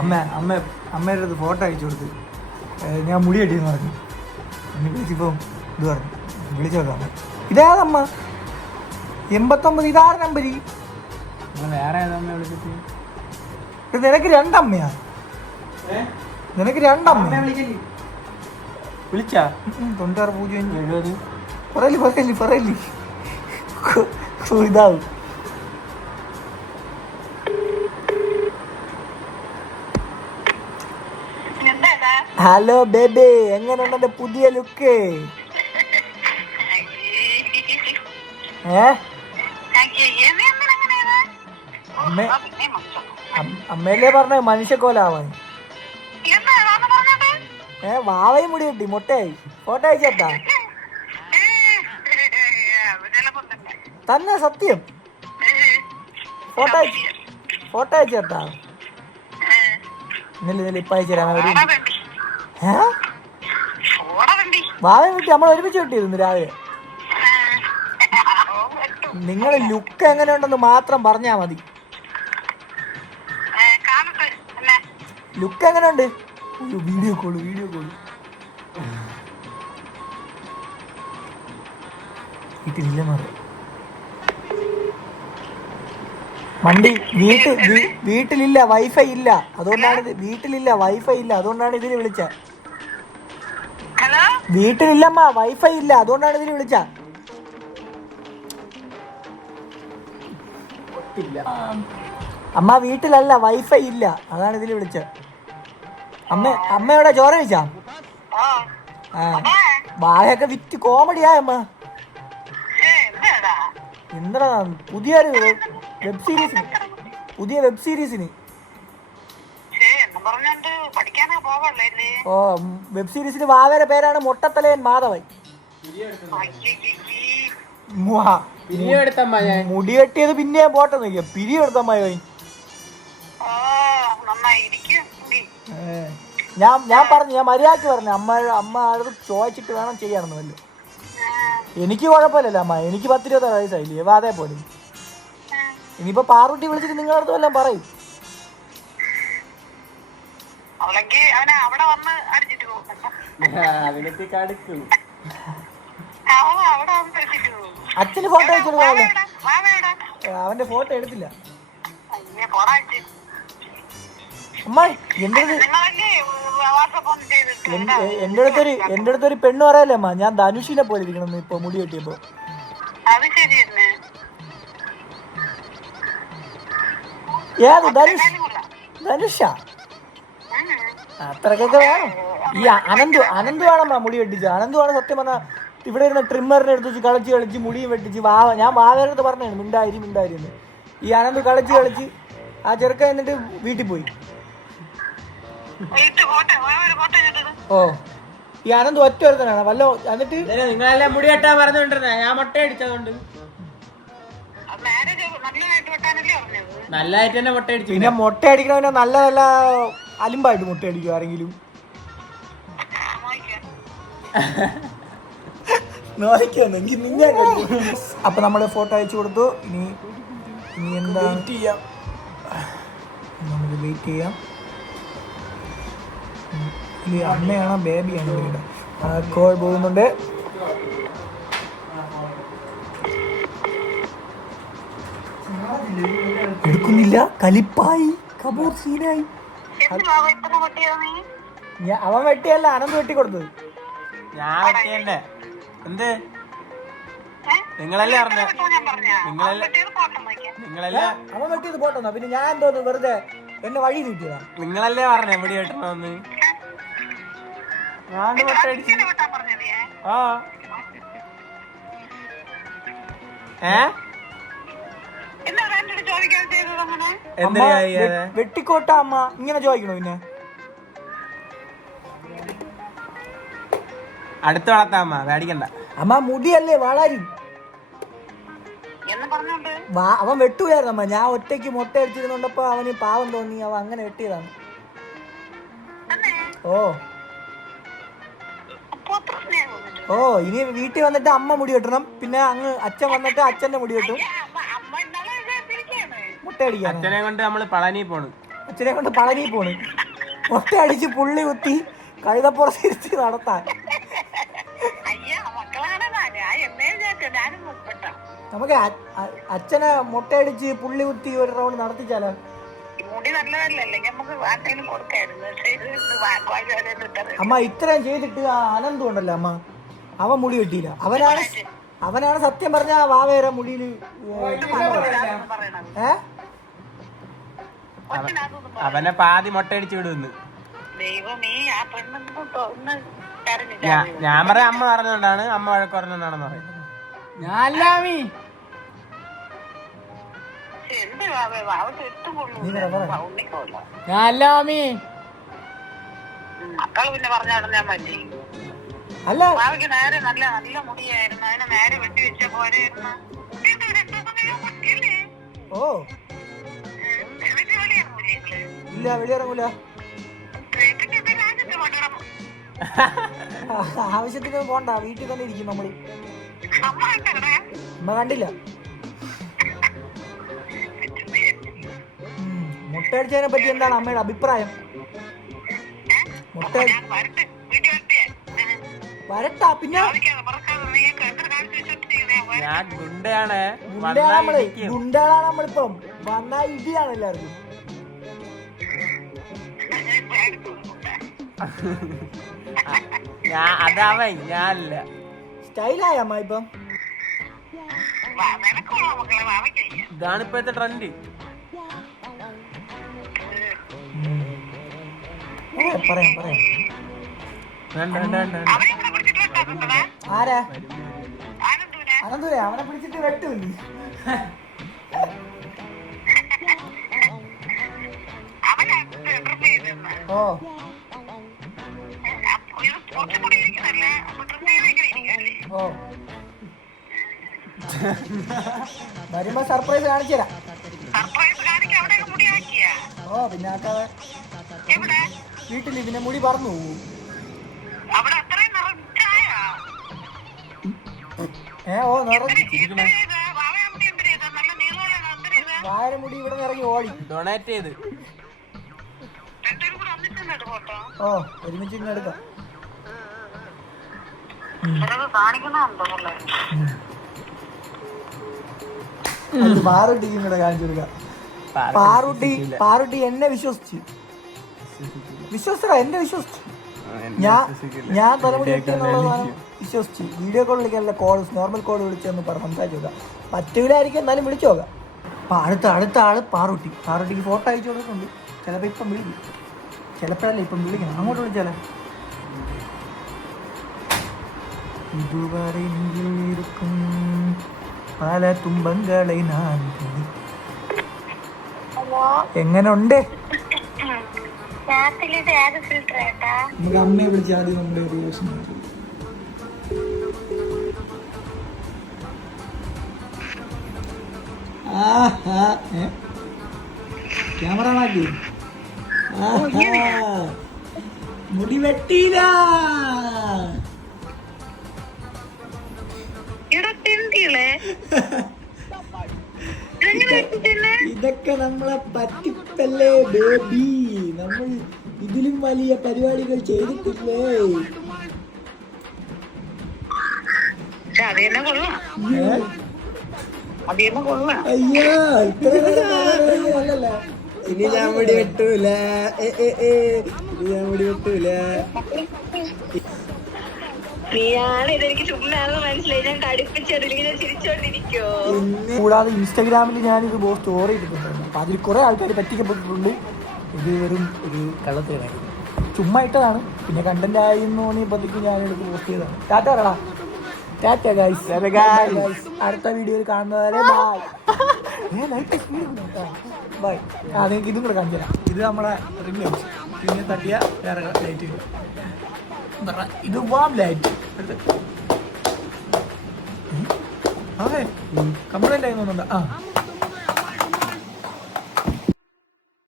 അമ്മയുടെ അടുത്ത് ഫോട്ടോ അയച്ചു കൊടുത്ത് ഞാൻ മുടി കെട്ടിയെന്ന് പറഞ്ഞു. എന്നെ വിളിച്ചിപ്പം ഇത് പറഞ്ഞു വിളിച്ചോക്കാം. ഇതേതമ്മ 89 ഇതാറ് നമ്പര്? വേറെ ഏതമ്മ വിളിച്ചിട്ട്? നിനക്ക് രണ്ടമ്മയാ? നിനക്ക് രണ്ടമ്മ വിളിച്ചാ? 96 പറയല്ലേ ഇതാവും. ഹലോ ബേബി, എങ്ങനെയുണ്ട് എന്റെ പുതിയ ലുക്ക്? അമ്മയല്ലേ പറഞ്ഞ മനുഷ്യക്കോലാവാൻ. വാവയും മുടി കിട്ടി മൊട്ടയായി. ഫോട്ടോ അയച്ചേട്ടാ തന്നെ സത്യം. ഫോട്ടോ അയച്ചേട്ടാ ഇപ്പൊ അയച്ചുതരാം. വാവയും കിട്ടി, നമ്മൾ ഒരുമിച്ച് കിട്ടിയിരുന്നു രാവിലെ. നിങ്ങള് ലുക്ക് എങ്ങനെയുണ്ടെന്ന് മാത്രം പറഞ്ഞാ മതി. ലുക്ക് എങ്ങനെയുണ്ട്? വീഡിയോ കോള് വീട്ടിലില്ല വണ്ടി വീട്ടിലില്ല, വൈഫൈ ഇല്ല, അതുകൊണ്ടാണ് ഇതിന് വിളിച്ച. വീട്ടിലില്ലമ്മ, വൈഫൈ ഇല്ല, അതുകൊണ്ടാണ് ഇതിന് വിളിച്ച. അമ്മ വീട്ടിലല്ല, വൈഫൈ ഇല്ല, അതാണ് ഇതിൽ വിളിച്ച. അമ്മയോടെ ചോര കഴിച്ചാ? വാഴയൊക്കെ വിറ്റ് കോമഡിയാ അമ്മ. എന്താ പുതിയ വെബ് സീരീസിന് വെബ് സീരീസിന് വാവയുടെ പേരാണ് മൊട്ടത്തലയൻ മാധവൻ. മുടി കെട്ടിയത് പിന്നെ പോട്ടെ നോക്കിയ പിരിയെടുത്തമ്മായി. ഞാൻ പറഞ്ഞു, ഞാൻ മര്യാദക്ക് പറഞ്ഞു, അമ്മ അത് ചോദിച്ചിട്ട് വേണം ചെയ്യാണെന്ന്. വല്ല എനിക്ക് കുഴപ്പമില്ലല്ലോ അമ്മ, എനിക്ക് 10-20 വയസ്സായില്ലേ, അതേപോലെ. ഇനിയിപ്പോ പാറുട്ടി വിളിച്ചിട്ട് നിങ്ങളടുത്ത് വല്ലതും പറയും. അച്ഛന് ഫോട്ടോ അയച്ചു കൊടുക്കാമല്ലോ. അവന്റെ ഫോട്ടോ എടുത്തില്ല അമ്മ. എന്റെ അടുത്തൊരു പെണ്ണ് പറയാല്ലേ അമ്മ, ഞാൻ ധനുഷിനെ പോലെ ഇരിക്കണം ഇപ്പൊ മുടി കെട്ടിയപ്പോ. ഏത് ധനുഷാ? അത്രക്കൊക്കെ വേണം. ഈ അനന്തു വേണമ്മ മുടി വെട്ടിച്ച്. അനന്തുവാണ് സത്യം പറഞ്ഞാൽ ഇവിടെ ഇരുന്ന ട്രിമ്മറിനെ എടുത്ത് വെച്ച് കളിച്ച് മുടിയും വെട്ടിച്ച്. ഞാൻ വാവേൻ്റെ അടുത്ത് പറഞ്ഞാണ് മിണ്ടായി എന്ന്. ഈ അനന്തു കളിച്ച് ആ ചെറുക്കൻ എന്നിട്ട് വീട്ടിൽ പോയി. ഓ, ഈ അനന്ത് ഒറ്റ ഒരുത്തനാണ് വല്ലോ. എന്നിട്ട് നിങ്ങളെല്ലാം മുടി വെട്ടാൻ പറഞ്ഞോണ്ടിരുന്ന ഞാൻ മുട്ട അടിച്ചതുകൊണ്ട് നല്ലതായിട്ട് തന്നെ മുട്ട അടിച്ചു. പിന്നെ മുട്ട അടിക്കണ നല്ല അലിമ്പായിട്ട് മുട്ട അടിക്കും ആരെങ്കിലും. അപ്പൊ നമ്മള് ഫോട്ടോ അയച്ചു കൊടുത്തു. ഇനി എന്താ നമുക്ക് വെയിറ്റ് ചെയ്യാം. അമ്മയാണോ ബേബിയാണോ വീട്? കോൾ പോകുന്നുണ്ട്. എടുക്കുന്നില്ല, കലിപ്പായി, കബൂർ സീനായി. അവൻ വെട്ടിയല്ല, അനന്ത് വെട്ടി കൊടുത്തത്. ഞാൻ വെട്ടിയല്ലേ? എന്ത് നിങ്ങളല്ലേ പറഞ്ഞ? അവൻ വെട്ടിയത് പോട്ടെന്നാ, പിന്നെ ഞാൻ എന്തോന്ന് വെറുതെ എന്നെ വഴി നീട്ടിയതാ. നിങ്ങളല്ലേ പറഞ്ഞ എവിടെ വെട്ടണമെന്ന്? ഞാൻ മുട്ട അടിച്ചു. വെട്ടിക്കോട്ട അമ്മ ഇങ്ങനെ ചോദിക്കണോ? പിന്നെ അടുത്ത് വളർത്താമ്മ, പേടിക്കണ്ട അമ്മ. മുടിയല്ലേ വളരും. അവൻ വെട്ടുകയായിരുന്നു അമ്മ. ഞാൻ ഒറ്റയ്ക്ക് മുട്ട അടിച്ചിരുന്നുണ്ടപ്പോ അവന് പാവം തോന്നി, അവൻ അങ്ങനെ വെട്ടിയതാണ്. ഇനി വീട്ടിൽ വന്നിട്ട് അമ്മ മുടി വെട്ടണം. പിന്നെ അച്ഛൻ വന്നിട്ട് അച്ഛന്റെ മുടി വെട്ടും. മുട്ട അടിക്കാൻ അച്ഛനെ കൊണ്ട് നമ്മള് പളനി പോണ്. അച്ഛനെ കൊണ്ട് പളനി പോണ്. മുട്ട അടിച്ച് പുള്ളി കുത്തി കഴുതപ്പുറത്തിരുത്തി നടത്താൻ. നമുക്ക് അച്ഛനെ മുട്ടയടിച്ച് പുള്ളി കുത്തി ഒരു റൗണ്ട് നടത്തിച്ചാലോ? അമ്മ ഇത്രയും ചെയ്തിട്ട് ആ അനന്തു ഉണ്ടല്ലോ അമ്മ, അവൻ മുടി വെട്ടിയില്ല. അവനാണ് സത്യം പറഞ്ഞ വാവേറെ മുടിയില് അവനെ പാതി മുട്ടയടിച്ച് വിടുന്നു. ഞാൻ പറയാം അമ്മ പറഞ്ഞോണ്ടാണ്, അമ്മ വഴക്ക് പറഞ്ഞോണ്ടാണെന്ന് പറയുന്നത്. അല്ല ഓ ഇല്ല വെളിയിറങ്ങൂല. ആവശ്യത്തിന് പോണ്ട, വീട്ടിൽ തന്നെ ഇരിക്കും നമ്മള്. അമ്മ കണ്ടില്ല. മുട്ടയടിച്ചതിനെ പറ്റി എന്താണ് അമ്മയുടെ അഭിപ്രായം? മുട്ട വരട്ടാ പിന്നെ ഗുണ്ടകളാണ് നമ്മളിപ്പം. വന്നാ ഇടിയാണ് എല്ലാവർക്കും. ഞാനല്ല സ്റ്റൈലായ അമ്മ ഇപ്പം. ഇതാണ് ഇപ്പോഴത്തെ ട്രെൻഡ്. പറയാം ആരാ അനന്തൂരെ അവനെ പിടിച്ചിട്ട് വെട്ടുമില്ല. ഓ ഓ വരുമ്പോ സർപ്രൈസ് കാണിച്ചു തരാം. ഓ പിന്നെ ആക്കാതെ വീട്ടില് പിന്നെ മുടി പറന്നു പോകും. ഓ വാഴ മുടി ഇവിടെ നിന്ന് ഇറങ്ങി ഓടി ഡൊണേറ്റ് ചെയ്ത്. ഓ ഒരുമിച്ച് ഇങ്ങനെ എടുക്കാം. പാറുട്ടിക്കും കൂടെ കാണിച്ചു കൊടുക്കാം. പാറുട്ടി എന്നെ വിശ്വസിച്ചടാ, എന്നെ വിശ്വസിച്ചു. ഞാൻ തലമുടി വെക്കുന്നുള്ളതാണ് വിശ്വസിച്ചു. വീഡിയോ കോൾ വിളിക്കാനല്ല, നോർമൽ കോൾ വിളിച്ചൊന്ന് സംസാരിച്ചു നോക്കാം. പറ്റൂലായിരിക്കും, എന്നാലും വിളിച്ചു നോക്കാം. അപ്പൊ അടുത്ത ആള് പാറുട്ടിക്ക് ഫോട്ടോ അയച്ചു കൊടുക്കുന്നുണ്ട്. ചിലപ്പോ ഇപ്പം വിളിക്കും, ചിലപ്പോഴല്ല ഇപ്പം വിളിക്കണം. അങ്ങോട്ട് വിളിച്ചാലേ. ഇതുവരെ പല തുമ്പങ്ങളെ എങ്ങനെ ഉണ്ട്? നമുക്ക് അമ്മയെ വിളിച്ച് ആദ്യം നമ്മുടെ ഒരു ദിവസം ക്യാമറ മാറ്റി. മുടി വെട്ടിയില്ല. ഇതൊക്കെ നമ്മളെ പറ്റിപ്പല്ലേ ബേബി. നമ്മൾ ഇതിലും വലിയ പരിപാടികൾ ചെയ്തിട്ടില്ലേ? അയ്യോ ഇത്ര ഇനി ഞാൻ മുടി വെട്ടൂല. ഞാൻ മുടി വെട്ടൂല. കൂടാതെ ഇൻസ്റ്റാഗ്രാമിൽ ഞാനിത് സ്റ്റോറി ഇട്ടിട്ടുണ്ടായിരുന്നു. അപ്പൊ അതിൽ കുറെ ആൾക്കാർ പറ്റിക്കപ്പെട്ടിട്ടുണ്ട്. ഇത് വെറും ഒരു കള്ളത്തേനായിരുന്നു, ചുമ്മാ ഇട്ടതാണ്. പിന്നെ കണ്ടന്റ് ആയെന്ന് തോന്നിയപ്പോഴത്തേക്ക് ഞാനെടുത്ത് പോസ്റ്റ് ചെയ്തതാണ്. ടാറ്റ പറയടാ. ടാറ്റ ഗൈസ്. അടുത്ത വീഡിയോയിൽ കാണുന്നവരെ ബൈ. നിങ്ങൾക്ക് ഇതും കൂടെ കാണിച്ചു തരാം. ഇത് നമ്മളെ റിംഗ് ലൈറ്റ്, പിന്നെ തട്ടിയ വേറെ ലൈറ്റ്. ഇത് വാം ലൈറ്റ്. അതെ കംപ്ലൈന്റ് ആയി തോന്നുന്നുണ്ട്.